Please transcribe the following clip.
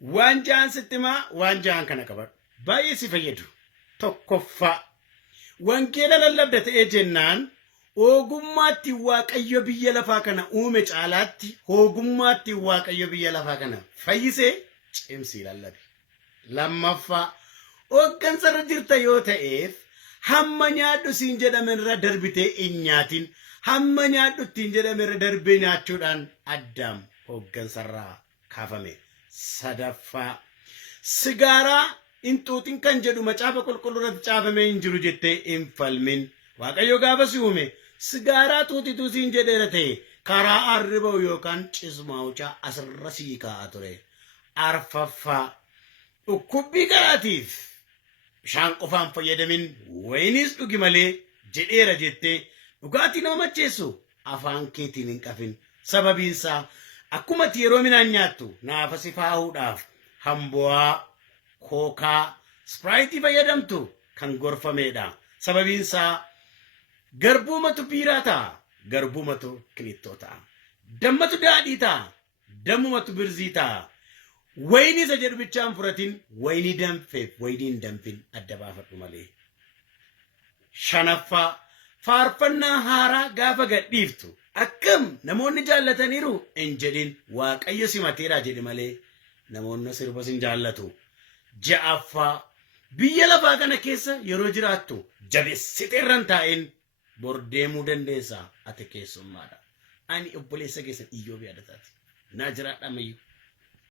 Wanjaan sittima wanjaan kana qaban baay'ee si fayyadu. Tokkoffaa wangeela lallabda ta'ee jennaan ogummaatti waaqayyo biyya lafaa kana uume caalaatti ogummaatti waaqayyo biyya lafaa kana fayyisee cimsii lallabe. Lammaffaa hooggansarra jirta yoo ta'eef hamma nyaadhu siin jedhamerra darbitee hin nyaatin. Hamma nyaadhu ittiin jedhamerra darbee nyaachuudhaan addaam hooggansarraa kaafame. Sadaffaa sigaaraa intuutiin kan jedhu macaafa qulqulluurratti caafamee hin jiru jettee hin falmin. Waaqayyo gaafa si uume sigaaraa tuutituu siin jedheera ta'e karaa arriba'u yookaan cismaa'uchaa asirra sii kaa'a ture. Arfaffaa dhukkubbii garaatiif bishaan qofaan fayyadamin wayiniis dhugi malee jedheera jettee dhugaatii nama macheessu afaan keetiin hin qabin. Sababiinsaa akkuma yeroo midhaan nyaattu naafa si faa'uudhaaf hambo'aa, kookaa, spiraayitii fayyadamtu kan gorfamedha. Sababiinsaa garbuumatu biiraa ta'a, garbuumatu kilittoo ta'a. Dammatu daadhii ta'a, dammumatu birzii ta'a. Wayinii isa jedhu bichaan furatin wayinii danfeef wayinii hin danfin adda baafadhu malee. Shanaffaa faarfannaa haaraa gaafa gadhiiftu akkam namoonni jaallataniiru hin jedhin waaqayyo simateera jedhi malee namoonni sirba sin jaallatu. Ja'affaa biyya lafaa kana keessa yeroo jiraattu jabeessitee irra hin taa'in bor deemuu dandeessa ati keessummaadha. Ani obboleessa keessa Iyyoob yaadataati. Naa jiraadha mayyuu.